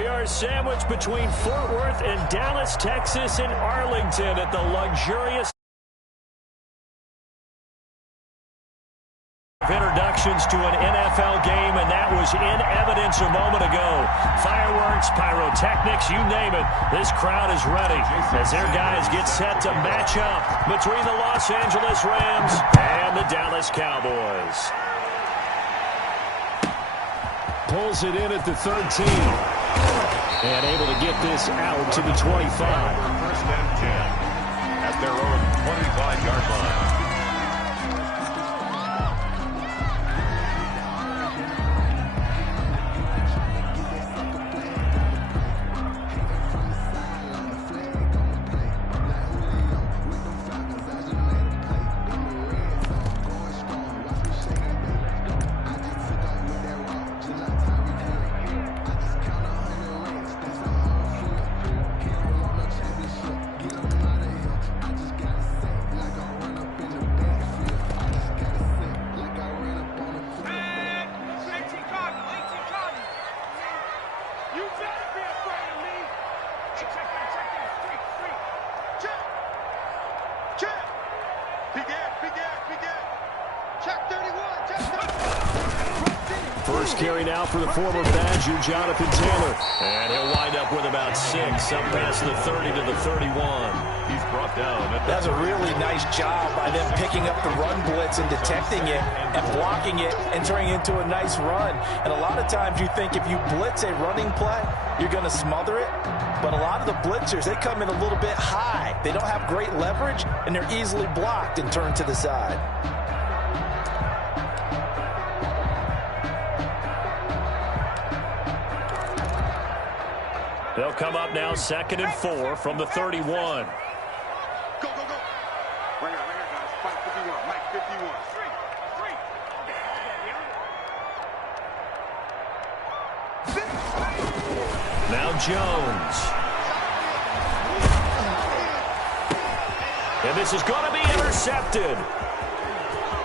We are sandwiched between Fort Worth and Dallas, Texas, and Arlington at the luxurious introductions to an NFL game, and that was in evidence a moment ago. Fireworks, pyrotechnics, you name it. This crowd is ready as their guys get set to match up between the Los Angeles Rams and the Dallas Cowboys. Pulls it in at the 13. And able to get this out to the 25. First and 10 at their own 25-yard line. First carry now for the former Badger, Jonathan Taylor. And he'll wind up with about 6, up past the 30 to the 31. He's brought down. That's a really nice job by them picking up the run blitz and detecting it and blocking it and turning it into a nice run. And a lot of times you think if you blitz a running play, you're going to smother it. But a lot of the blitzers, they come in a little bit high. They don't have great leverage, and they're easily blocked and turned to the side. They'll come up now 2nd and 4 from the 31. Go, go, go. Right here, guys. Mike 51. Mike 51. Now Jones. And this is going to be intercepted.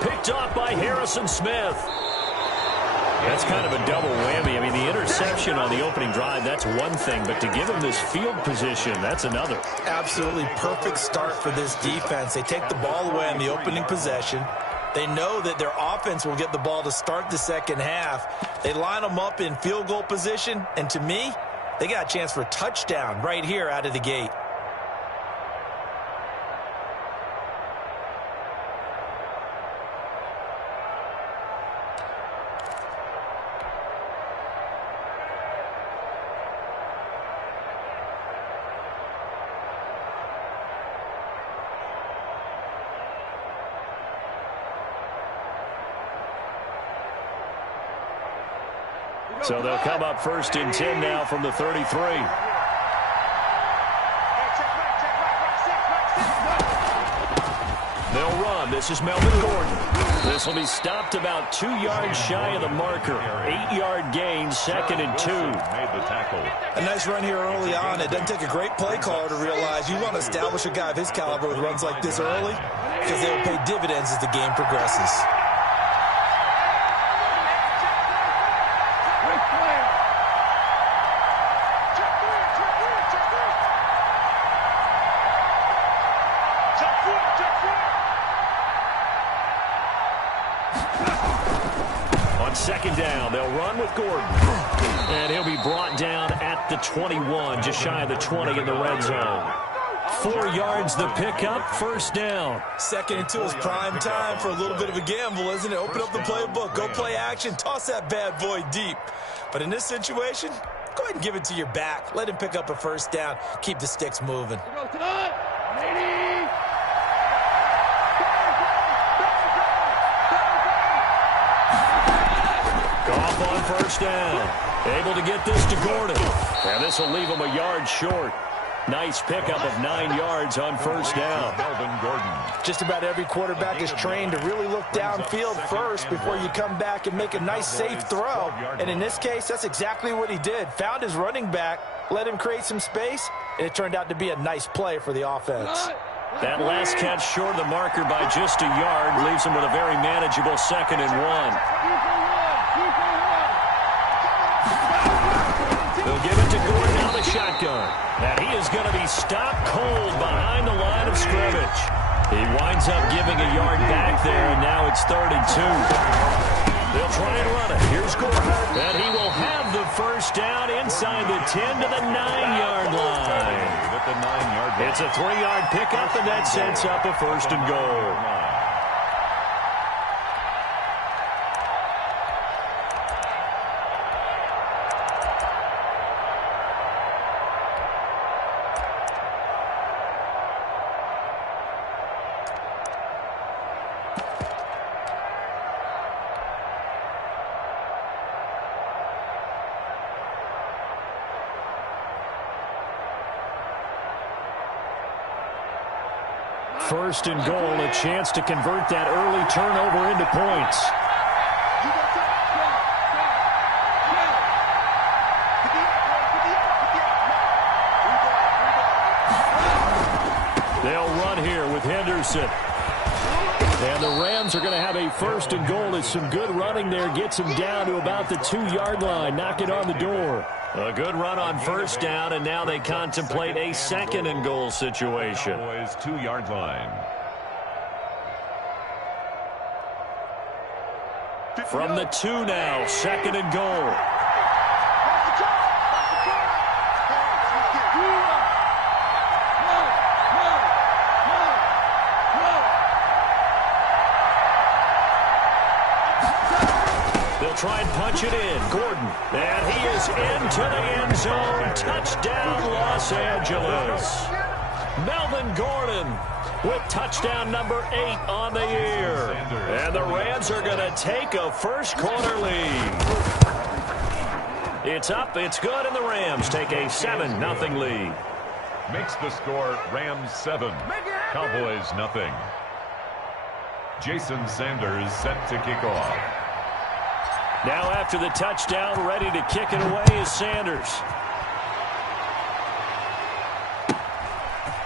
Picked off by Harrison Smith. That's kind of a double whammy. I mean, the interception on the opening drive, that's one thing. But to give him this field position, that's another. Absolutely perfect start for this defense. They take the ball away on the opening possession. They know that their offense will get the ball to start the second half. They line them up in field goal position. And to me, they got a chance for a touchdown right here out of the gate. So they'll come up 1st and 10 now from the 33. They'll run. This is Melvin Gordon. This will be stopped about 2 yards shy of the marker. 8-yard gain, 2nd and 2. Made the tackle. A nice run here early on. It doesn't take a great play caller to realize you want to establish a guy of his caliber with runs like this early because they will pay dividends as the game progresses. On 2nd down, they'll run with Gordon. And he'll be brought down at the 21, just shy of the 20 in the red zone. 4 yards the pickup, 1st down. 2nd and 2 is prime time for a little bit of a gamble, isn't it? Open up the playbook, go play action, toss that bad boy deep. But in this situation, go ahead and give it to your back. Let him pick up a 1st down. Keep the sticks moving. Goff on 1st down. Able to get this to Gordon. And this will leave him a yard short. Nice pickup of 9 yards on 1st down. Melvin Gordon. Just about every quarterback is trained to really look downfield first before you come back and make a nice safe throw. And in this case, that's exactly what he did. Found his running back, let him create some space, and it turned out to be a nice play for the offense. That last catch short of the marker by just a yard leaves him with a very manageable 2nd and 1. They'll give it to Gordon on the shotgun. And he is going to be stopped cold behind the line of scrimmage. He winds up giving a yard back there, and now it's 3rd and 2. They'll try and run it. Here's Gordon. And he will have the first down inside the 10 to the 9-yard line. It's a 3-yard pickup, and that sets up a 1st and goal. First and goal, a chance to convert that early turnover into points. They'll run here with Henderson. And the Rams are going to have a 1st and goal. It's some good running there. Gets them down to about the 2-yard line. Knock it on the door. A good run on 1st down, and now they contemplate a 2nd and goal situation. Cowboys 2-yard line. From the 2 now, 2nd and goal. Try and punch it in. Gordon. And he is into the end zone. Touchdown, Los Angeles. Melvin Gordon with touchdown number 8 on the year. And the Rams are going to take a first-quarter lead. It's up, it's good, and the Rams take a 7-0 lead. Makes the score Rams 7, Cowboys 0. Jason Sanders set to kick off. Now after the touchdown, ready to kick it away is Sanders.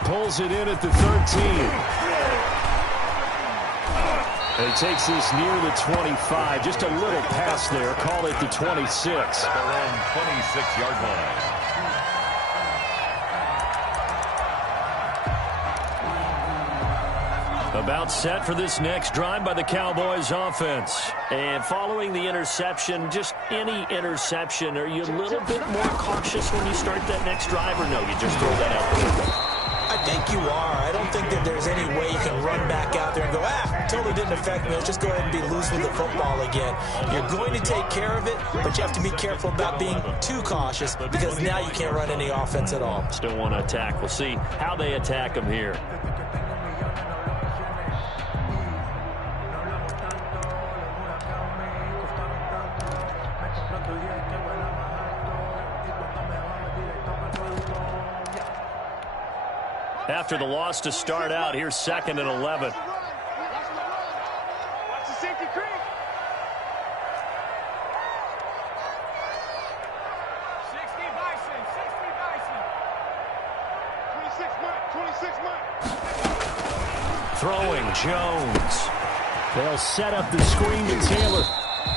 Pulls it in at the 13. He takes this near the 25. Just a little pass there. Call it the 26. Their own 26-yard line. About set for this next drive by the Cowboys offense. And following the interception, just any interception, are you a little bit more cautious when you start that next drive, or no, you just throw that out the window? I think you are. I don't think that there's any way you can run back out there and go, totally didn't affect me. Let's just go ahead and be loose with the football again. You're going to take care of it, but you have to be careful about being too cautious because now you can't run any offense at all. Still want to attack. We'll see how they attack them here. After the loss to start out, here's 2nd and 11. Throwing Jones. They'll set up the screen to Taylor.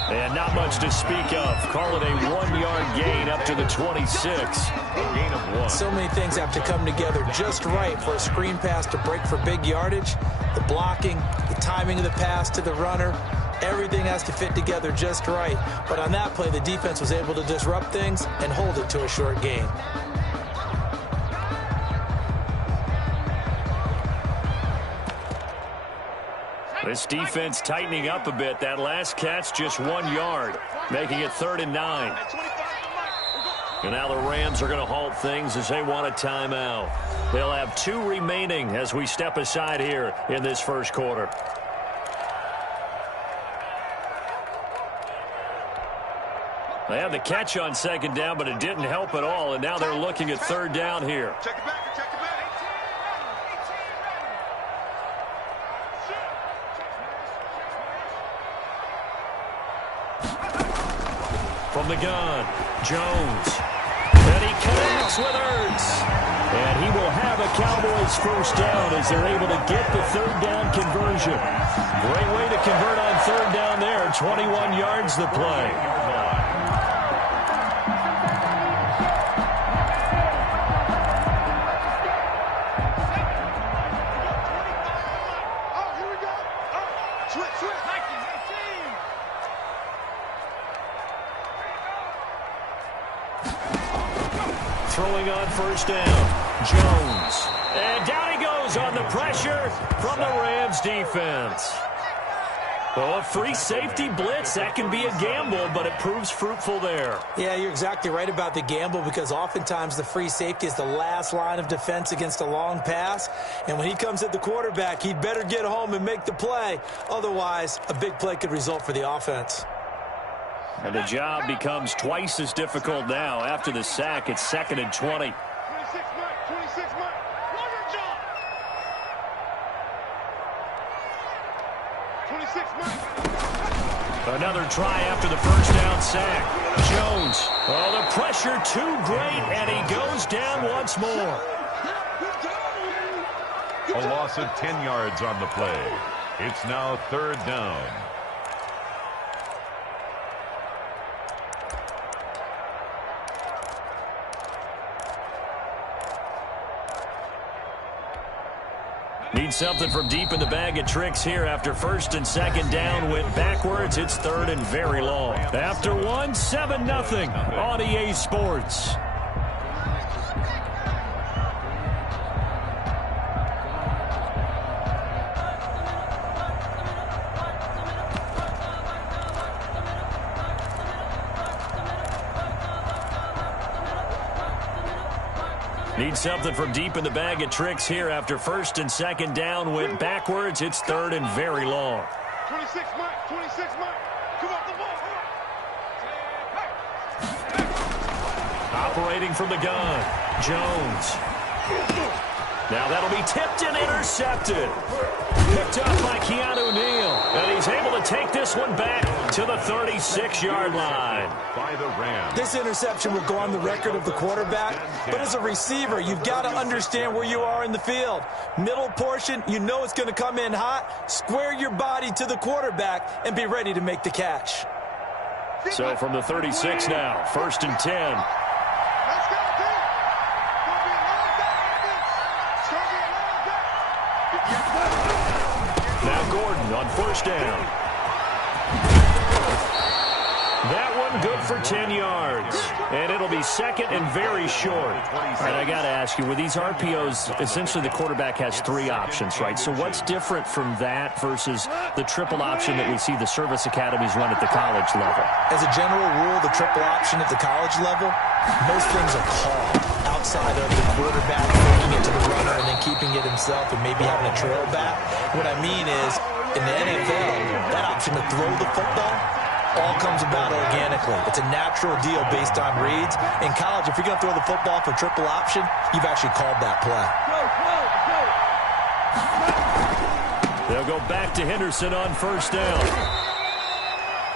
And not much to speak of. Call it a 1-yard gain up to the 26. Gain of 1. So many things have to come together just right for a screen pass to break for big yardage. The blocking, the timing of the pass to the runner, everything has to fit together just right. But on that play, the defense was able to disrupt things and hold it to a short gain. This defense tightening up a bit. That last catch just 1 yard, making it 3rd and 9. And now the Rams are going to halt things as they want a timeout. They'll have 2 remaining as we step aside here in this first quarter. They had the catch on 2nd down, but it didn't help at all. And now they're looking at 3rd down here. Check it back. Check it back. From the gun, Jones. And he connects with Ertz. And he will have a Cowboys first down as they're able to get the 3rd down conversion. Great way to convert on 3rd down there. 21 yards the play. going on first down. Jones. And down he goes on the pressure from the Rams defense. Well, a free safety blitz, that can be a gamble, but it proves fruitful there. Yeah, you're exactly right about the gamble because oftentimes the free safety is the last line of defense against a long pass. And when he comes at the quarterback, he'd better get home and make the play. Otherwise, a big play could result for the offense. And the job becomes twice as difficult now. After the sack, it's 2nd and 20. 26 mark. Warrior job. 26 mark. Another try after the first down sack. Jones. Oh, the pressure too great, and he goes down once more. A loss of 10 yards on the play. It's now 3rd down. Need something from deep in the bag of tricks here after 1st and 2nd down. Went backwards. It's 3rd and very long. After 1, 7-0 on EA Sports. Need something from deep in the bag of tricks here after 1st and 2nd down. Went backwards. It's 3rd and very long. 26 mark. 26 mark. Come on, the ball. Operating from the gun. Jones. Now that'll be tipped and intercepted. Picked up by Keanu Neal. And he's able to take this one back to the 36-yard line. By the Rams. This interception will go on the record of the quarterback, but as a receiver, you've got to understand where you are in the field. Middle portion, you know it's going to come in hot. Square your body to the quarterback and be ready to make the catch. So from the 36 now, 1st and 10. Let's go, team. Gonna be a long day. It's gonna be a long day. Now Gordon on 1st down. That one good for 10 yards. And it'll be 2nd and very short. And I got to ask you, with these RPOs, essentially the quarterback has 3 options, right? So what's different from that versus the triple option that we see the service academies run at the college level? As a general rule, the triple option at the college level, most things are called outside of the quarterback taking it to the runner and then keeping it himself and maybe having a trail back. What I mean is, in the NFL, that option to throw the football all comes about organically. It's a natural deal based on reads. In college, if you're going to throw the football for triple option, you've actually called that play. They'll go back to Henderson on 1st down.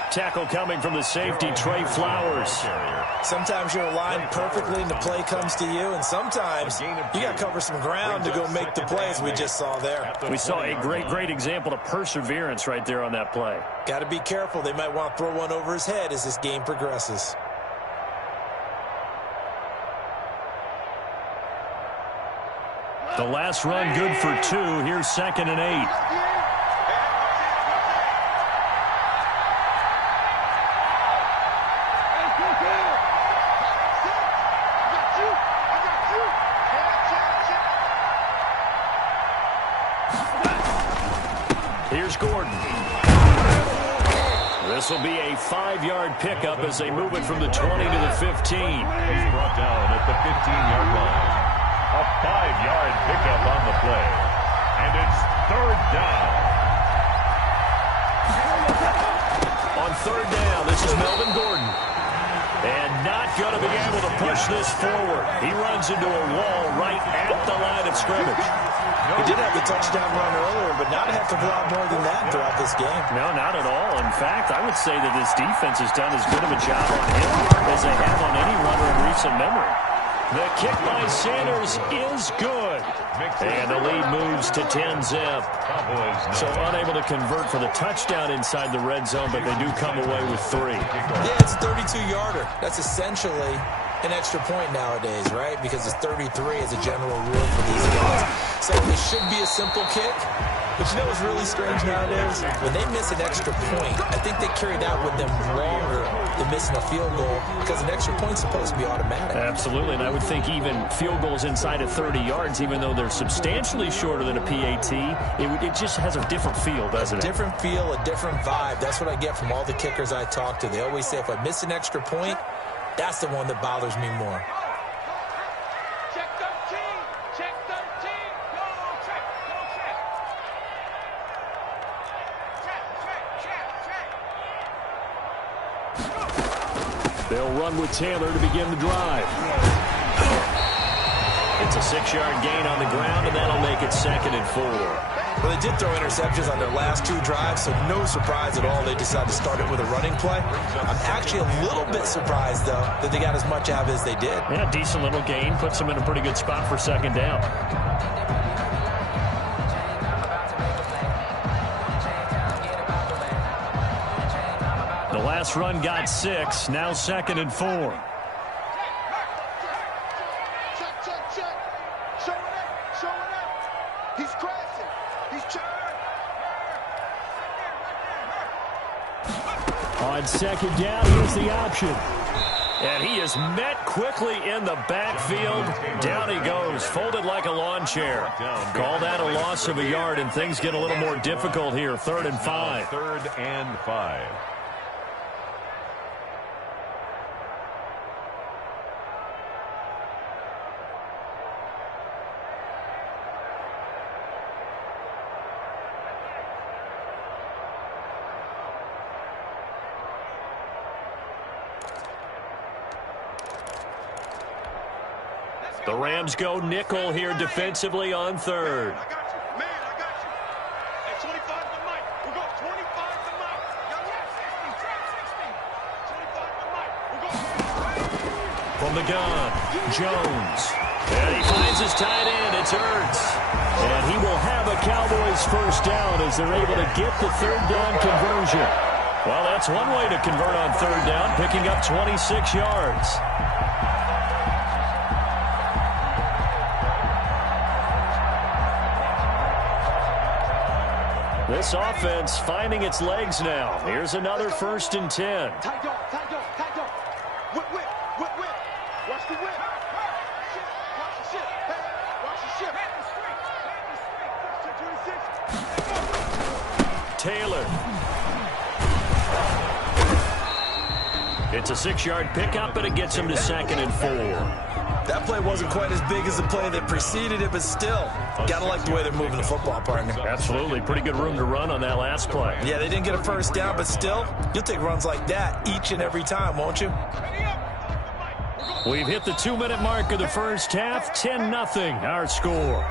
Tackle coming from the safety, Trey Flowers. Sometimes you're aligned perfectly and the play comes to you, and sometimes you got to cover some ground to go make the plays we just saw there. We saw a great example of perseverance right there on that play. Got to be careful. They might want to throw one over his head as this game progresses. The last run good for 2. Here's 2nd and 8. Here's Gordon. This will be a 5-yard pickup as they move it from the 20 to the 15. He's brought down at the 15-yard line. A 5-yard pickup on the play. And it's 3rd down. On 3rd down, this is Melvin Gordon. And not going to be able to push this forward. He runs into a wall right at the line of scrimmage. He did have the touchdown run earlier, but not a heck of a lot more than that throughout this game. No, not at all. In fact, I would say that this defense has done as good of a job on him as they have on any runner in recent memory. The kick by Sanders is good. And the lead moves to 10-zip. So unable to convert for the touchdown inside the red zone, but they do come away with 3. Yeah, it's a 32-yarder. That's essentially an extra point nowadays, right? Because it's 33 as a general rule for these guys. So it should be a simple kick, But you know what's really strange nowadays? When they miss an extra point, I think they carry that with them longer than missing a field goal because an extra point's supposed to be automatic. Absolutely, and I would think even field goals inside of 30 yards, even though they're substantially shorter than a PAT, it just has a different feel, doesn't it? A different feel, a different vibe. That's what I get from all the kickers I talk to. They always say if I miss an extra point, that's the one that bothers me more. Check 13. Check 13. Go check. Go check. Check. They'll run with Taylor to begin the drive. It's a 6-yard gain on the ground, and that'll make it 2nd and 4. Well, they did throw interceptions on their last 2 drives, so no surprise at all they decided to start it with a running play. I'm actually a little bit surprised, though, that they got as much out of it as they did. Yeah, decent little gain. Puts them in a pretty good spot for 2nd down. The last run got 6. Now 2nd and 4. Check. Showing up. He's crashing. He's checking. On 2nd down, here's the option. And he is met quickly in the backfield. Down he goes, folded like a lawn chair. Call that a loss of a yard, and things get a little more difficult here. 3rd and 5. 3rd and 5. The Rams go nickel here defensively on 3rd. I got you. Man, I got you. Hey, 25 to Mike. We're going 25 to Mike. Yo, trap 60. We're going. From the gun, Jones. And he finds his tight end. It's Ertz. And he will have a Cowboys 1st down as they're able to get the 3rd down conversion. Well, that's one way to convert on 3rd down, picking up 26 yards. This offense finding its legs now. Here's another 1st and 10. Tight dog. Whip. Watch the whip. Watch the shit. Hey, watch the shit. Taylor. It's a 6-yard pickup, and it gets him to 2nd and 4. That play wasn't quite as big as the play that preceded it, but still, got to like the way they're moving the football, partner. Absolutely. Pretty good room to run on that last play. Yeah, they didn't get a 1st down, but still, you'll take runs like that each and every time, won't you? We've hit the 2-minute mark of the 1st half. 10-0 our score.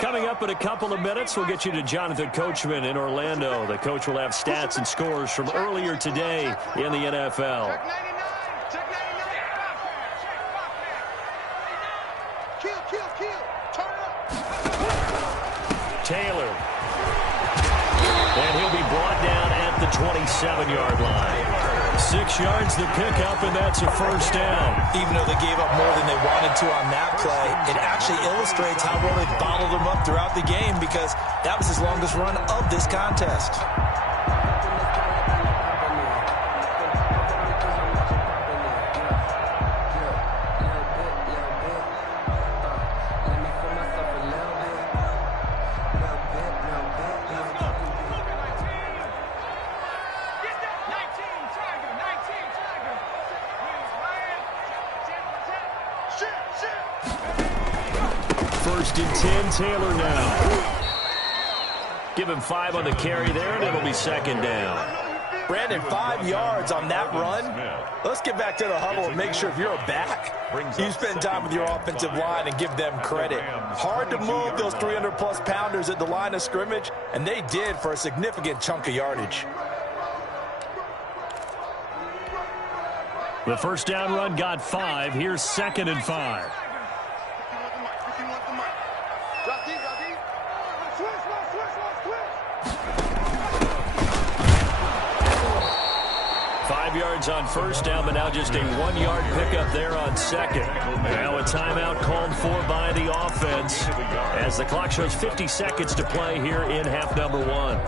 Coming up in a couple of minutes, we'll get you to Jonathan Coachman in Orlando. The coach will have stats and scores from earlier today in the NFL. Check 99. Kill. Turn it up. Taylor. And he'll be brought down at the 27-yard line. 6 yards the pickup, and that's a 1st down. Even though they gave up more than they wanted to on that play, it actually illustrates how well they bottled them up throughout the game because that was his longest run of this contest. Taylor now. Give him 5 on the carry there, and it'll be 2nd down. Brandon, 5 yards on that run. Let's get back to the huddle and make sure if you're a back, you spend time with your offensive line and give them credit. Hard to move those 300-plus pounders at the line of scrimmage, and they did for a significant chunk of yardage. The 1st down run got 5. Here's 2nd and 5. 5 yards on first down, but now just a 1-yard pickup there on second. Now a timeout called for by the offense as the clock shows 50 seconds to play here in half number 1.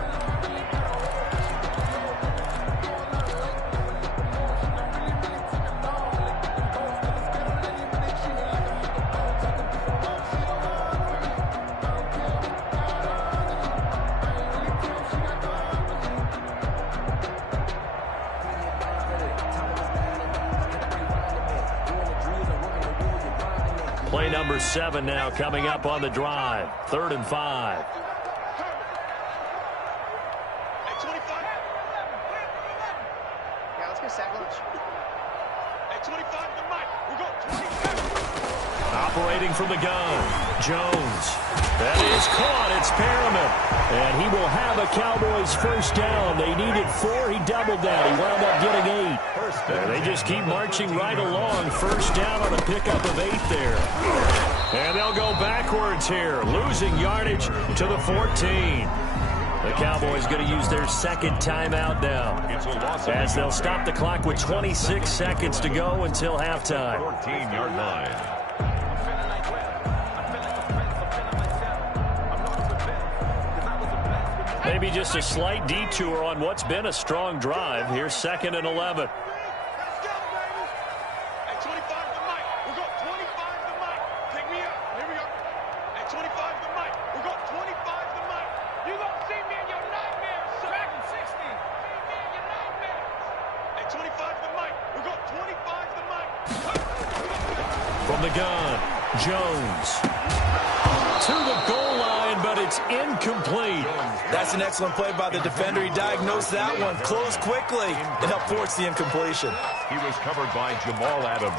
Play number 7 now coming up on the drive. 3rd and 5. Hey, 25. Yeah, let's go sack lunch. Hey, 25 to Mike. We'll go 25. Operating from the gun, Jones. That is caught. It's Perriman. And he will have a Cowboys first down. They needed 4. He doubled that. He wound up getting 8. And they just keep marching right along. First down on a pickup of 8 there. And they'll go backwards here, losing yardage to the 14. The Cowboys going to use their second timeout now, as they'll stop the clock with 26 seconds to go until halftime. 14-yard line. Maybe just a slight detour on what's been a strong drive. Here's 2nd and 11. Let's go, baby. Hey, 25 to Mike. We'll go 25 to Mike. Take me up. Here we go. Hey, 25 to Mike. We'll go 25 to Mike. You gonna see me in your nightmares, sir. Back in 60. See me in your nightmares. Hey, 25 to Mike. We'll go 25 to Mike. From the gun, Jones. To the goal line, but it's incomplete. That's an excellent play by the defender. He diagnosed that one, closed quickly, and helped force the incompletion. He was covered by Jamal Adams.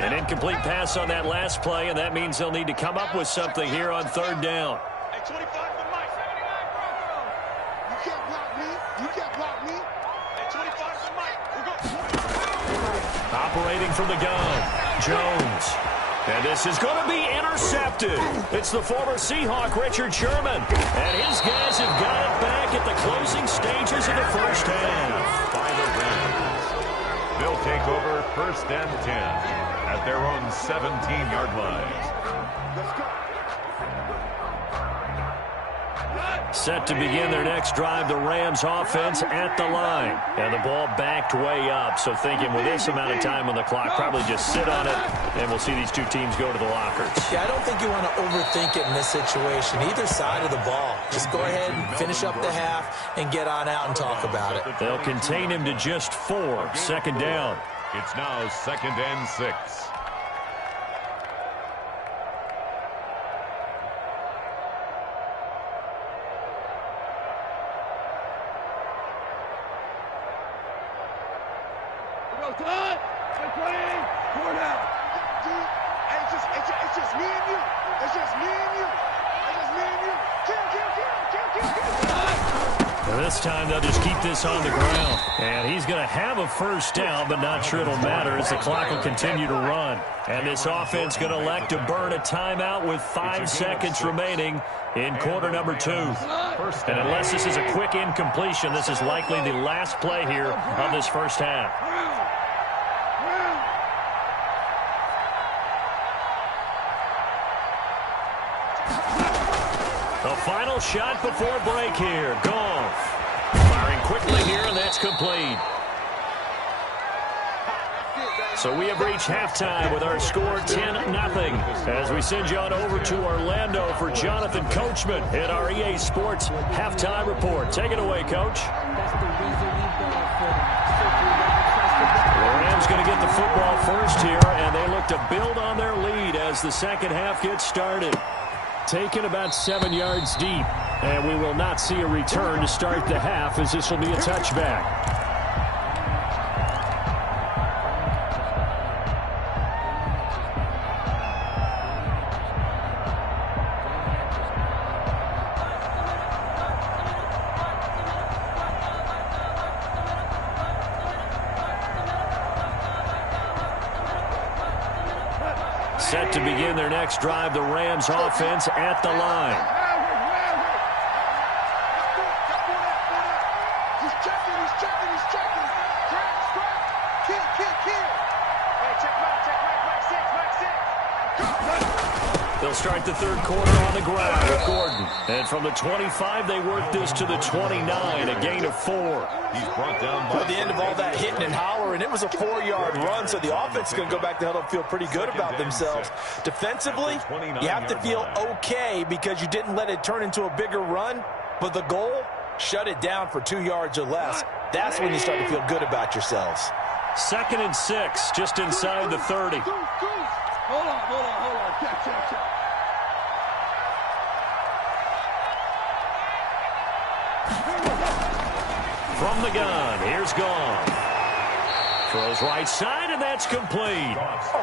An incomplete pass on that last play, and that means they'll need to come up with something here on 3rd down. Hey, 25 to Mike. You can't block me. You can't block me. Hey, 25 to Mike. We'll go 25. Operating from the gun, Jones. And this is going to be intercepted. It's the former Seahawk, Richard Sherman. And his guys have got it back at the closing stages of the first half. By the Rams. They'll take over 1st and 10 at their own 17-yard line. Set to begin their next drive, the Rams offense at the line. And the ball backed way up, so thinking with this amount of time on the clock, probably just sit on it, and we'll see these two teams go to the lockers. Yeah, I don't think you want to overthink it in this situation, either side of the ball. Just go ahead and finish up the half and get on out and talk about it. They'll contain him to just 4. 2nd down. It's now 2nd and 6. It's just me and you. It's just me and you. It's just me and you. Kill. And this time they'll just keep this on the ground. And he's going to have a first down, but not sure it'll matter as the clock will continue to run. And this offense going to elect to burn a timeout with 5 seconds remaining in quarter number 2. And unless this is a quick incompletion, this is likely the last play here of this first half. The final shot before break here. Goff firing quickly here, and that's complete. So we have reached halftime with our score 10-0 as we send you on over to Orlando for Jonathan Coachman in our EA Sports halftime report. Take it away, Coach. The Rams going to get the football first here, and they look to build on their lead as the second half gets started. Taken about 7 yards deep, and we will not see a return to start the half as this will be a touchback. Set to begin their next drive, the Rams offense at the line. He's checking. Kill. Hey, check Mike 6. They'll start the third quarter on the ground with Gordon. And from the 25, they work this to the 29, a gain of 4. He's brought down by At the end of all that hitting and hollering, it was a 4-yard run, so the offense is going to go back to huddle and feel pretty good about themselves. Defensively, you have to feel okay because you didn't let it turn into a bigger run, but the goal, shut it down for 2 yards or less. That's when you start to feel good about yourselves. 2nd and 6, just inside the 30. Hold on. Check. From the gun, here's Gone. Throws right side, and that's complete.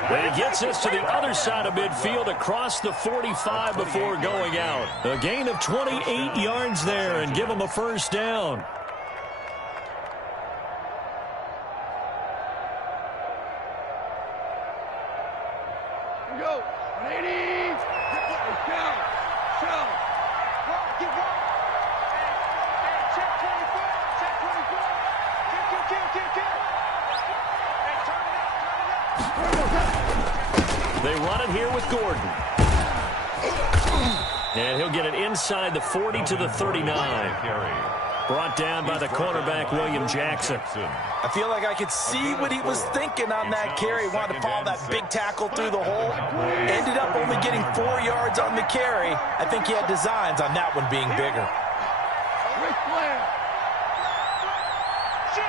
But he gets us to the other side of midfield across the 45 before going out. A gain of 28 yards there and give him a first down. Here we go. 180. Show. Get one. Hey, check 24. Kill. Hey, turn it up. They run it here with Gordon. And he'll get it inside the 40 to the 39. Brought down by the cornerback, William Jackson. I feel like I could see what he was thinking on that carry. Wanted to follow that big tackle through the hole. Ended up only getting 4 yards on the carry. I think he had designs on that one being bigger. Rick Flair. Shoot.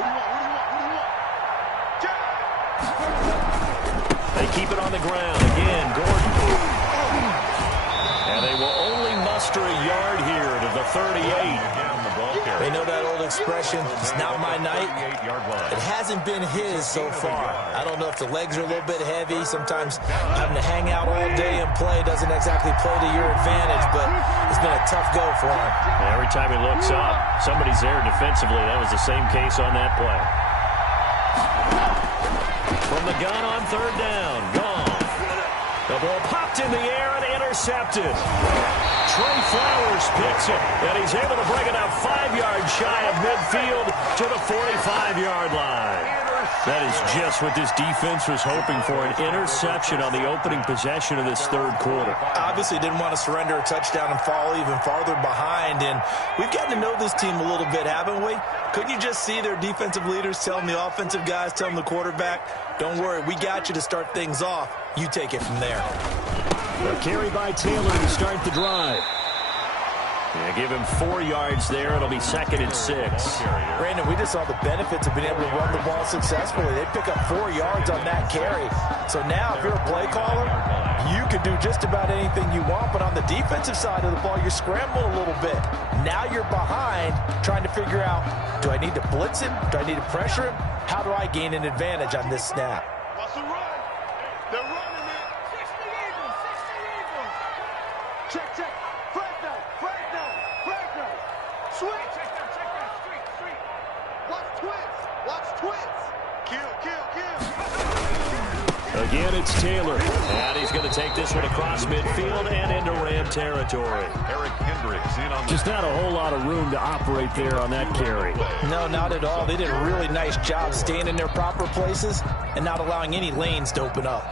What do you want? They keep it on the ground. Again, Gordon. And they will only muster a yard here to the 38. They know that old expression, it's not my night. It hasn't been his so far. I don't know if the legs are a little bit heavy. Sometimes having to hang out all day and play doesn't exactly play to your advantage, but it's been a tough go for him. Every time he looks up, somebody's there defensively. That was the same case on that play. From the gun on third down, Gone. The ball popped in the air and intercepted. Trey Flowers picks it, and he's able to bring it out 5 yards shy of midfield to the 45-yard line. That is just what this defense was hoping for, an interception on the opening possession of this third quarter. Obviously didn't want to surrender a touchdown and fall even farther behind, and we've gotten to know this team a little bit, haven't we? Couldn't you just see their defensive leaders telling the offensive guys, telling the quarterback, don't worry, we got you to start things off. You take it from there. A carry by Taylor to start the drive. Yeah, give him 4 yards there. It'll be 2nd and 6. Brandon, we just saw the benefits of being able to run the ball successfully. They pick up 4 yards on that carry. So now if you're a play caller, you can do just about anything you want. But on the defensive side of the ball, you're scrambling a little bit. Now you're behind trying to figure out, do I need to blitz him? Do I need to pressure him? How do I gain an advantage on this snap? Watch the run. They're running it. 60 Eagles. Check. Flag down. Switch. Check down. Street. Watch twins. Kill. Again, it's Taylor. And he's going to take this one across midfield and into Ram territory. Eric Hendricks in on Just not a whole lot of room to operate there on that carry. No, not at all. They did a really nice job staying in their proper places and not allowing any lanes to open up.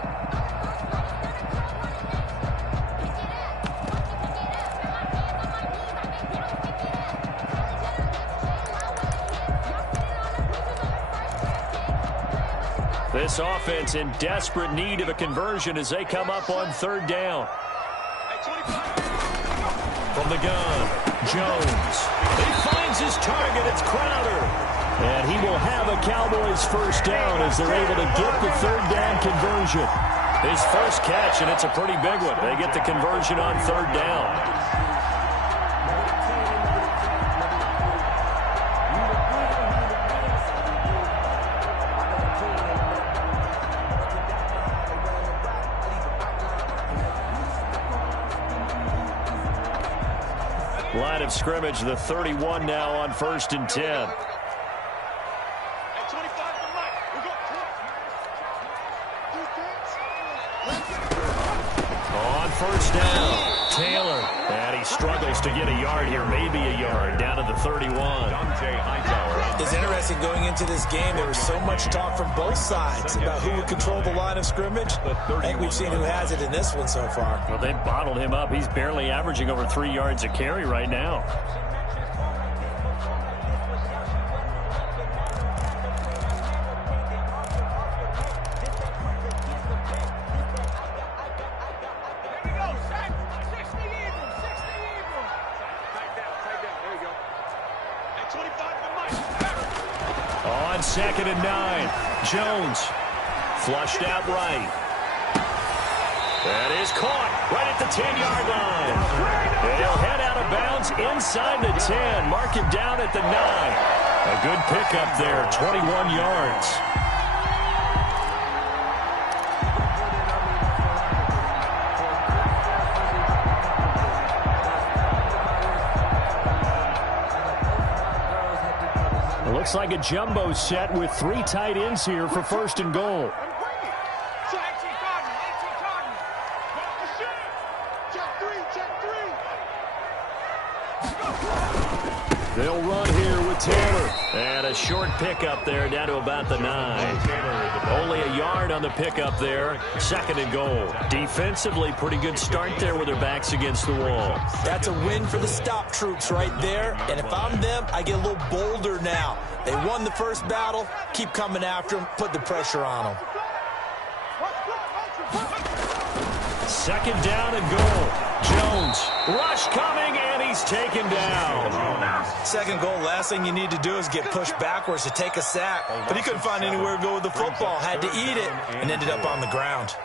This offense in desperate need of a conversion as they come up on third down. From the gun, Jones. He finds his target. It's Crowder. And he will have a Cowboys first down as they're able to get the third down conversion. His first catch, and it's a pretty big one. They get the conversion on third down. Line of scrimmage, the 31 now on 1st and 10. Hey, 25 to Mike. We got On first down, Taylor. And he struggles to get a yard here, maybe a yard, down to the 31. It's interesting going into this game. There was so much talk from both sides about who would control the line of scrimmage. I think we've seen who has it in this one so far. Well, they've bottled him up. He's barely averaging over 3 yards a carry right now. On 2nd and 9, Jones flushed out right. That is caught right at the 10-yard line. And he'll head out of bounds inside the 10. Mark him down at the 9. A good pickup there, 21 yards. Looks like a jumbo set with 3 tight ends here for 1st and goal. They'll run here with Taylor. And a short pickup there down to about the 9. Only a yard on the pickup there. 2nd and goal. Defensively, pretty good start there with their backs against the wall. That's a win for the stop troops right there. And if I'm them, I get a little bolder now. They won the first battle. Keep coming after them. Put the pressure on them. 2nd down and goal. Jones, rush coming, and he's taken down. 2nd goal, last thing you need to do is get pushed backwards to take a sack. But he couldn't find anywhere to go with the football. Had to eat it and ended up on the ground.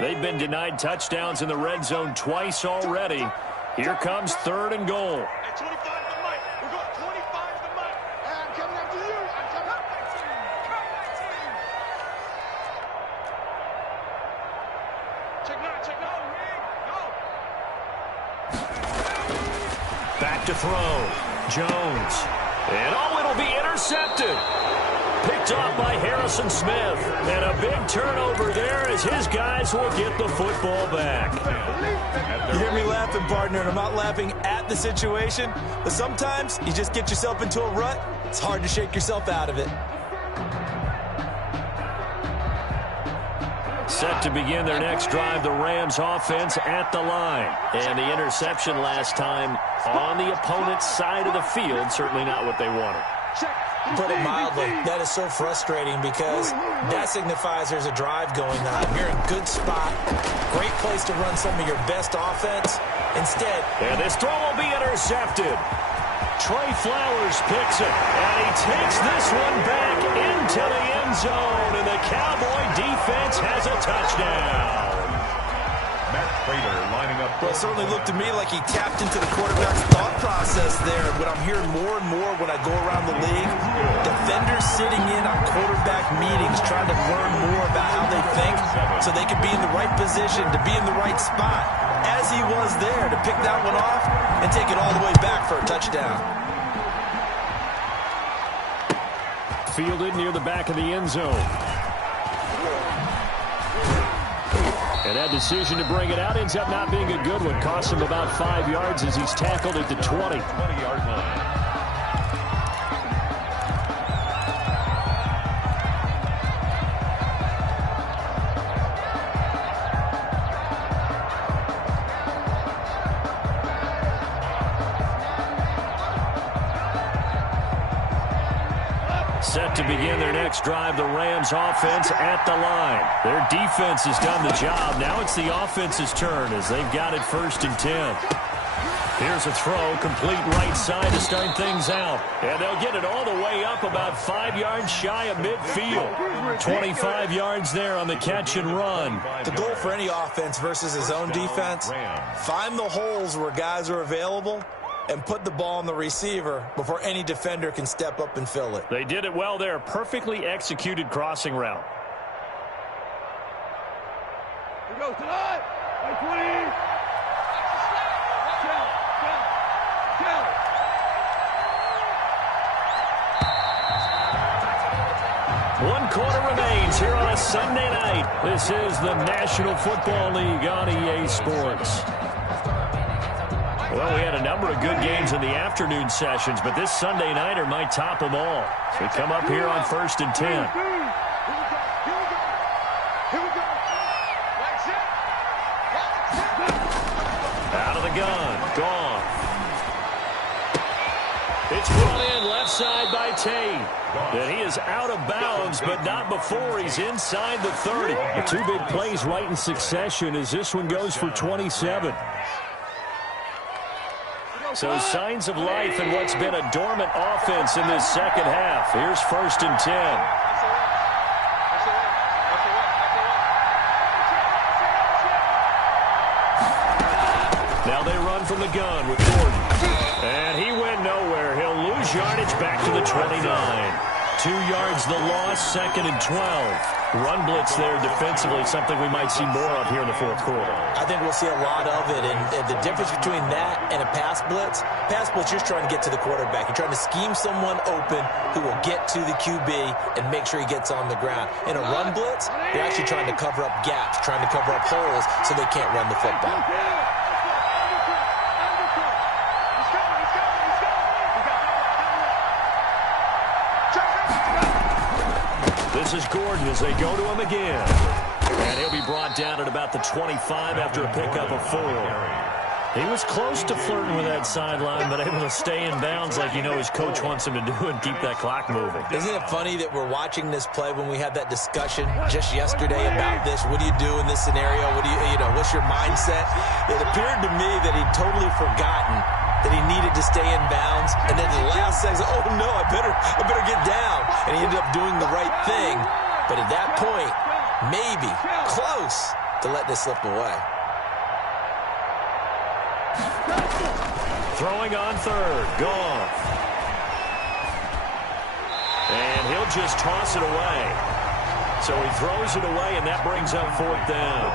They've been denied touchdowns in the red zone twice already. Here comes 3rd and goal. At 25 the mic. We've got 25 the mic. And I'm coming after you. I'm coming up my team. Come my team. Check 9, check 9. Go. Back to throw. Jones. And it'll be intercepted. Picked off by Harrison Smith. And a big turnover there as his guys will get the football back. You hear me laughing, partner, and I'm not laughing at the situation. But sometimes you just get yourself into a rut. It's hard to shake yourself out of it. Set to begin their next drive, the Rams offense at the line. And the interception last time on the opponent's side of the field, certainly not what they wanted. Put it mildly, that is so frustrating because that signifies there's a drive going on. You're in a good spot, great place to run some of your best offense. Instead, and this throw will be intercepted. Trey Flowers picks it, and he takes this one back into the end zone, and the Cowboy defense has a touchdown. Lining up. Well, it certainly looked to me like he tapped into the quarterback's thought process there. What I'm hearing more and more when I go around the league, defenders sitting in on quarterback meetings trying to learn more about how they think so they can be in the right position, to be in the right spot, as he was there to pick that one off and take it all the way back for a touchdown. Fielded near the back of the end zone. And that decision to bring it out ends up not being a good one. Costs him about 5 yards as he's tackled at the 20-yard line. Set to begin their next drive, the Rams offense at the line. Their defense has done the job. Now it's the offense's turn as they've got it 1st and 10. Here's a throw, complete right side to start things out. And they'll get it all the way up about 5 yards shy of midfield. 25 yards there on the catch and run. The goal for any offense versus his own defense, find the holes where guys are available and put the ball on the receiver before any defender can step up and fill it. They did it well there. Perfectly executed crossing route. We go tonight. 20. Third quarter remains here on a Sunday night. This is the National Football League on EA Sports. Well, we had a number of good games in the afternoon sessions, but this Sunday nighter might top them all. So we come up here on 1st and 10. Out of the gun. Gone. It's brought in left side by Tate. And he is out of bounds, but not before he's inside the 30. The two big plays right in succession as this one goes for 27. So signs of life in what's been a dormant offense in this second half. Here's 1st and 10. Now they run from the gun with Gordon. And he went nowhere. He'll lose yardage back to the 29. 2 yards the loss, 2nd and 12. Run blitz there defensively, something we might see more of here in the fourth quarter. I think we'll see a lot of it, and the difference between that and a pass blitz, you're trying to get to the quarterback. You're trying to scheme someone open who will get to the QB and make sure he gets on the ground. In a run blitz, you're actually trying to cover up gaps, trying to cover up holes so they can't run the football. This is Gordon as they go to him again. And he'll be brought down at about the 25 after a pickup of 4. He was close to flirting with that sideline, but able to stay in bounds like his coach wants him to do and keep that clock moving. Isn't it funny that we're watching this play when we had that discussion just yesterday about this? What do you do in this scenario? What do what's your mindset? It appeared to me that he'd totally forgotten that he needed to stay in bounds, and then the last second, oh no, I better get down. And he ended up doing the right thing, but at that point, maybe close to letting it slip away. Throwing on 3rd, gone. And he'll just toss it away. So he throws it away, and that brings up 4th down.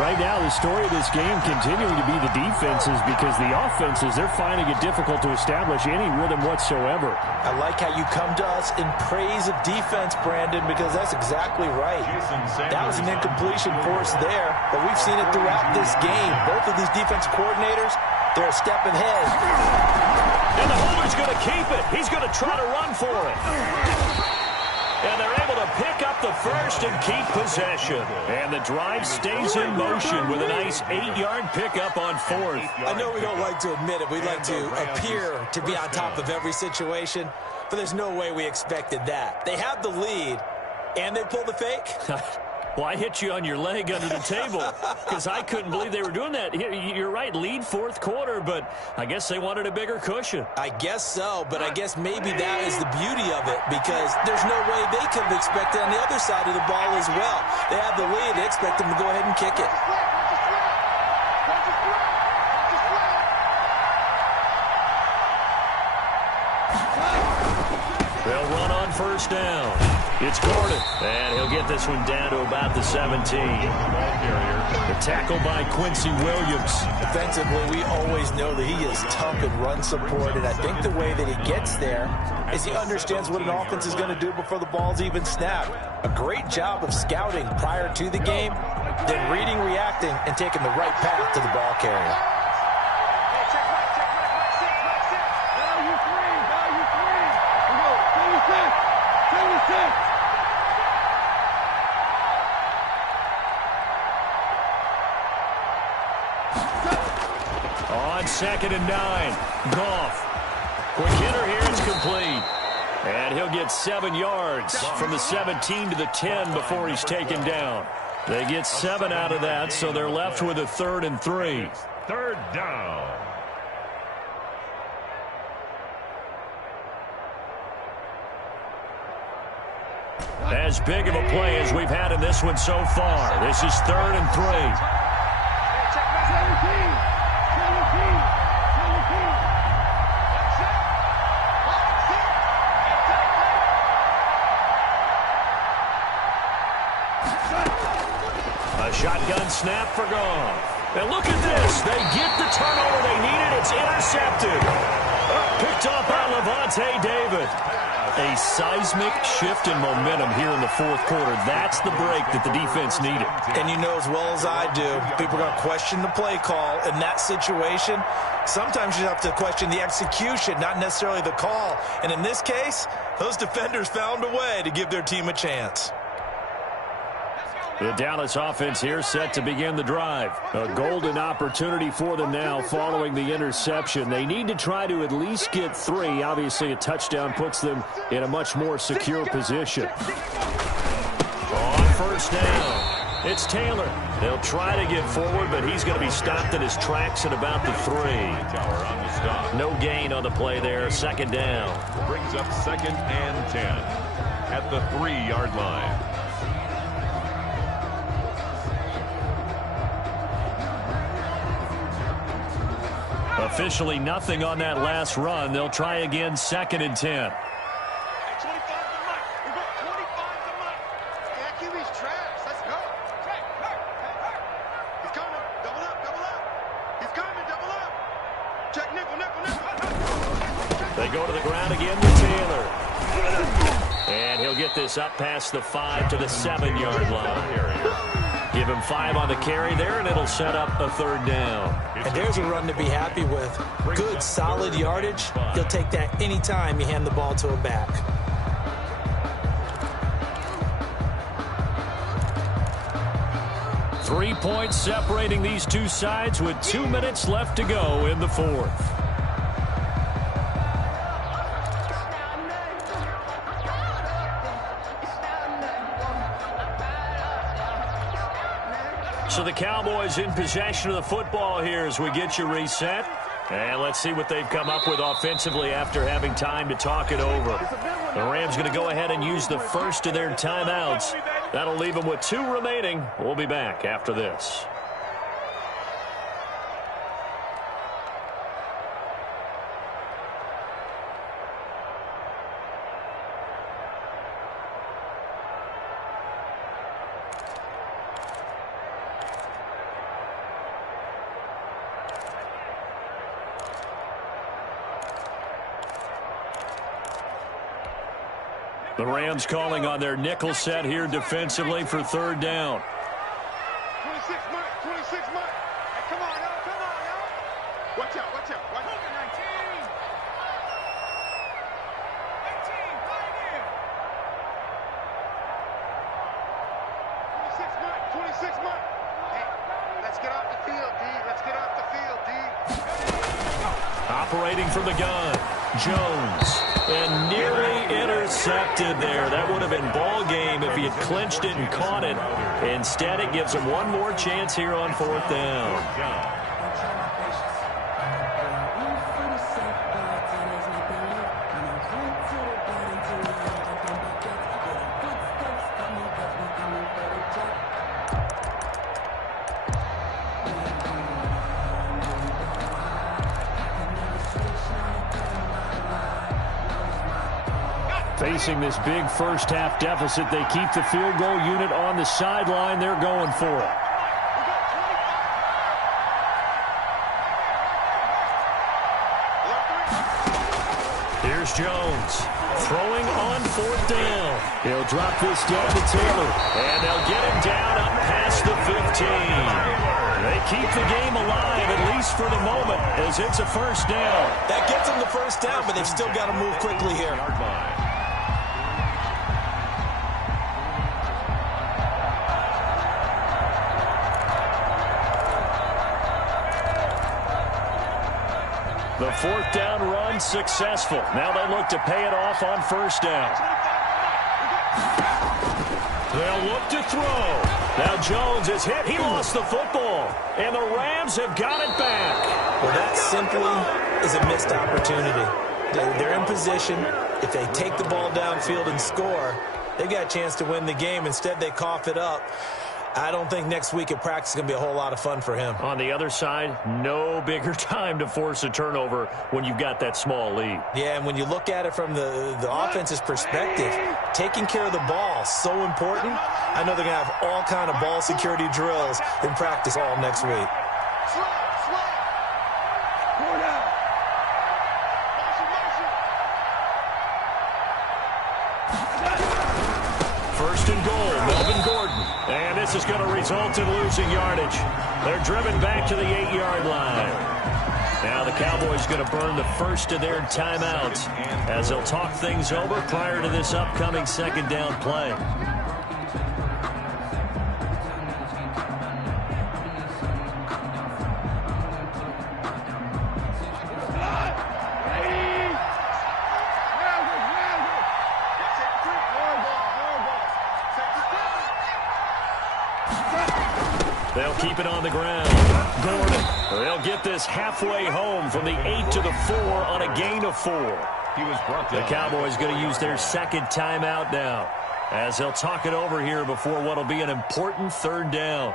Right now, the story of this game continuing to be the defenses, because the offenses, they're finding it difficult to establish any rhythm whatsoever. I like how you come to us in praise of defense, Brandon, because that's exactly right. That was an incompletion for us there, but we've seen it throughout this game. Both of these defense coordinators, they're a step ahead. And the holder's going to keep it. He's going to try to run for it. And they're able to pick up the first and keep possession. And the drive stays in motion with a nice 8-yard pickup on 4th. I know we don't like to admit it. We like to appear to be on top of every situation, but there's no way we expected that. They have the lead, and they pull the fake. Well, I hit you on your leg under the table because I couldn't believe they were doing that. You're right, lead 4th quarter, but I guess they wanted a bigger cushion. I guess so, but I guess maybe that is the beauty of it, because there's no way they could have expected on the other side of the ball as well. They have the lead. They expect them to go ahead and kick it. They'll run on 1st down. It's Gordon, and he'll get this one down to about the 17. The tackle by Quincy Williams. Defensively, we always know that he is tough in run support, and I think the way that he gets there is he understands what an offense is going to do before the ball's even snapped. A great job of scouting prior to the game, then reading, reacting, and taking the right path to the ball carrier. On 2nd and 9, Goff. Quick hitter here, it's complete. And he'll get 7 yards from the 17 to the 10 before he's taken down. They get 7 out of that, so they're left with a 3rd and 3. 3rd down. As big of a play as we've had in this one so far. This is 3rd and 3. A shotgun snap for Goff. And look at this. They get the turnover they needed. It's intercepted. Picked up by Levante David. A seismic shift in momentum here in the fourth quarter. That's the break that the defense needed. And you know as well as I do, people are going to question the play call in that situation. Sometimes you have to question the execution, not necessarily the call. And in this case, those defenders found a way to give their team a chance. The Dallas offense here set to begin the drive. A golden opportunity for them now following the interception. They need to try to at least get 3. Obviously, a touchdown puts them in a much more secure position. On first down, it's Taylor. They'll try to get forward, but he's going to be stopped in his tracks at about the 3. No gain on the play there. Second down. Brings up 2nd and 10 at the 3-yard line. Officially nothing on that last run. They'll try again, 2nd and 10. At 25 to Mike. We've got 25 to Mike. Hey, QB's trash. Let's go. He's coming. Double up, double up. He's coming, double up. Check nickel, nickel, nickel. They go to the ground again with Taylor. And he'll get this up past the 5 to the 7-yard line. Give him 5 on the carry there, and it'll set up a 3rd down. And there's a run to be happy with. Good, solid yardage. He'll take that anytime you hand the ball to a back. Three points separating these two sides with 2 minutes left to go in the fourth. So the Cowboys in possession of the football here as we get you reset. And let's see what they've come up with offensively after having time to talk it over. The Rams going to go ahead and use the first of their timeouts. That'll leave them with 2 remaining. We'll be back after this. The Rams calling on their nickel set here defensively for 3rd down. 26 Mike, 26 Mike. Hey, come on, y'all, come on, y'all. Watch out, watch out. Watch out. 19. 18, right in. 26 Mike, 26 Mike. Hey, let's get off the field, D. Let's get off the field, D. Operating from the gun, Jones. And nearly intercepted there. That would have been ball game if he had clinched it and caught it. Instead, it gives him one more chance here on 4th down. Facing this big first-half deficit, they keep the field goal unit on the sideline. They're going for it. Here's Jones throwing on 4th down. He'll drop this down to Taylor, and they'll get him down up past the 15. They keep the game alive, at least for the moment, as it's a 1st down. That gets them the 1st down, but they've still got to move quickly here. The 4th down run successful. Now they look to pay it off on 1st down. They'll look to throw. Now Jones is hit. He lost the football. And the Rams have got it back. Well, that simply is a missed opportunity. They're in position. If they take the ball downfield and score, they've got a chance to win the game. Instead, they cough it up. I don't think next week at practice is going to be a whole lot of fun for him. On the other side, no bigger time to force a turnover when you've got that small lead. Yeah, and when you look at it from the offense's perspective, taking care of the ball so important. I know they're going to have all kind of ball security drills in practice all next week. first and goal. Melvin Gordon. And this is going to result in losing yardage. They're driven back to the 8-yard line. Now the Cowboys going to burn the first of their timeouts as they'll talk things over prior to this upcoming second down play. They'll keep it on the ground. Gordon. They'll get this halfway home from the 8 to the 4 on a gain of 4. He was brought down. The Cowboys going to use their second timeout now as they'll talk it over here before what will be an important third down.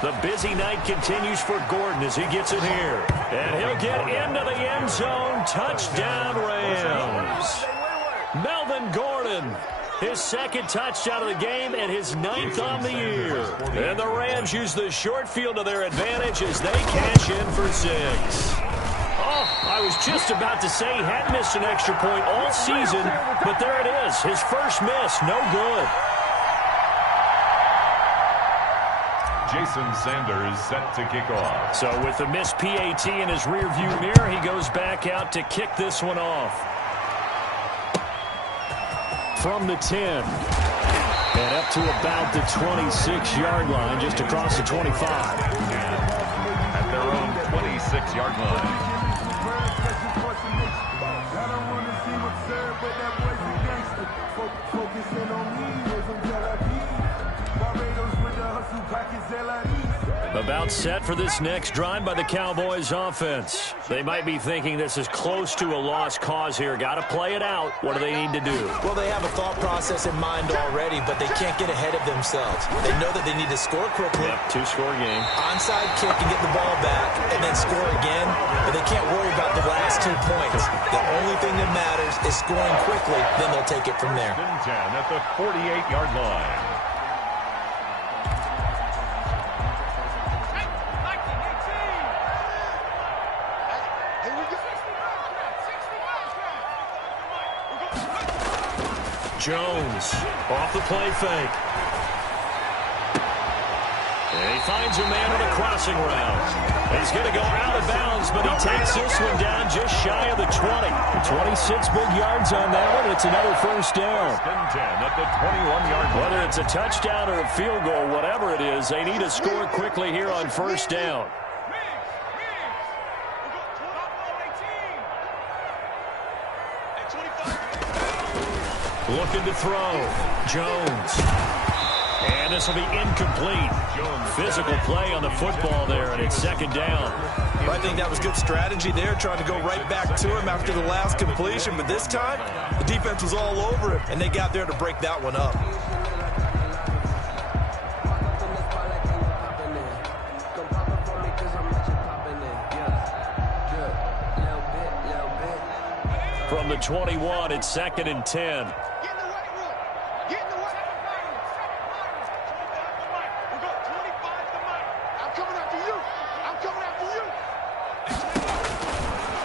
The busy night continues for Gordon as he gets it here. And he'll get into the end zone. Touchdown, Rams. Melvin Gordon, his second touchdown of the game and his 9th on the year. And the Rams use the short field to their advantage as they cash in for 6. Oh, I was just about to say he hadn't missed an extra point all season, but there it is. His first miss, no good. Jason Sanders set to kick off. So with the missed PAT in his rearview mirror, he goes back out to kick this one off. From the 10. And up to about the 26-yard line, just across the 25. At their own 26-yard line. About set for this next drive by the Cowboys offense. They might be thinking this is close to a lost cause here. Got to play it out. What do they need to do? Well, they have a thought process in mind already, but they can't get ahead of themselves. They know that they need to score quickly. Yep, 2-score game. Onside kick and get the ball back and then score again, but they can't worry about the last 2 points. The only thing that matters is scoring quickly, then they'll take it from there. 10 at the 48-yard line. Jones off the play fake. And he finds a man on a crossing route. He's going to go out of bounds, but he takes this one down just shy of the 20. 26 big yards on that one. It's another first down. 10 at the 21-yard line. Whether it's a touchdown or a field goal, whatever it is, they need to score quickly here on first down. Looking to throw. Jones. And this will be incomplete. Physical play on the football there, and it's second down. Well, I think that was good strategy there, trying to go right back to him after the last completion. But this time, the defense was all over him, and they got there to break that one up. From the 21, it's second and 10.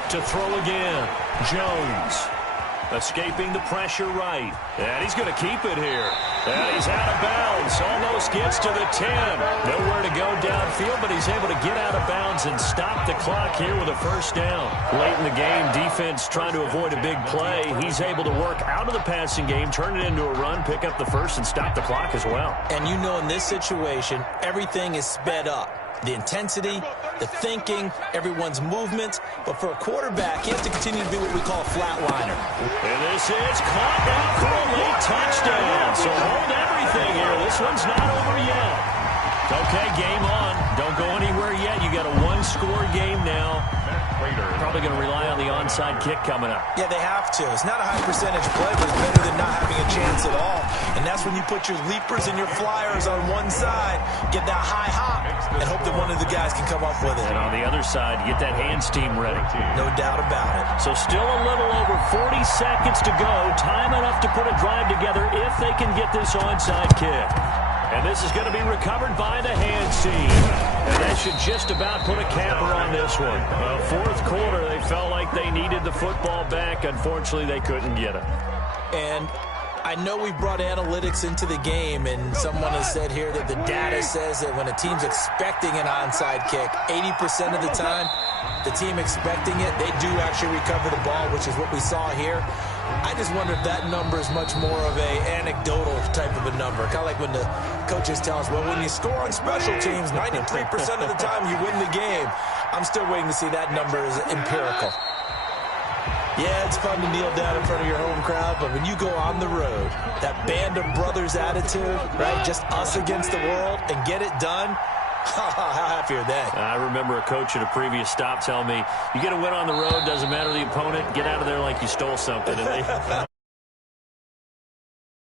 To throw again. Jones escaping the pressure right. And he's going to keep it here. And he's out of bounds. Almost gets to the 10. Nowhere to go downfield, but he's able to get out of bounds and stop the clock here with a first down. Late in the game, defense trying to avoid a big play. He's able to work out of the passing game, turn it into a run, pick up the first, and stop the clock as well. And you know in this situation, everything is sped up. The intensity, the thinking, everyone's movement. But for a quarterback, he has to continue to be what we call a flatliner. And this is caught out for a late touchdown. So hold everything here. This one's not over yet. Okay, game on. Don't go anywhere yet. You got a one-score game now. Probably going to rely on the onside kick coming up. Yeah, they have to. It's not a high percentage play, but it's better than not having a chance at all. And that's when you put your leapers and your flyers on one side, get that high hop, and hope that one of the guys can come up with it. And on the other side, get that hands team ready. No doubt about it. So still a little over 40 seconds to go. Time enough to put a drive together if they can get this onside kick. And this is going to be recovered by the hands team. And that should just about put a capper on this one. Fourth quarter, they felt like they needed the football back. Unfortunately, they couldn't get it. And I know we brought analytics into the game, and someone has said here that the data says that when a team's expecting an onside kick, 80% of the time, the team expecting it, they do actually recover the ball, which is what we saw here. I just wonder if that number is much more of a anecdotal type of a number. Kind of like when the coaches tell us, well, when you score on special teams, 93% of the time you win the game. I'm still waiting to see that number is empirical. Yeah, it's fun to kneel down in front of your home crowd, but when you go on the road, that band of brothers attitude, right, just us against the world, and get it done, how happy are they? I remember a coach at a previous stop telling me, you get a win on the road, doesn't matter the opponent, get out of there like you stole something. And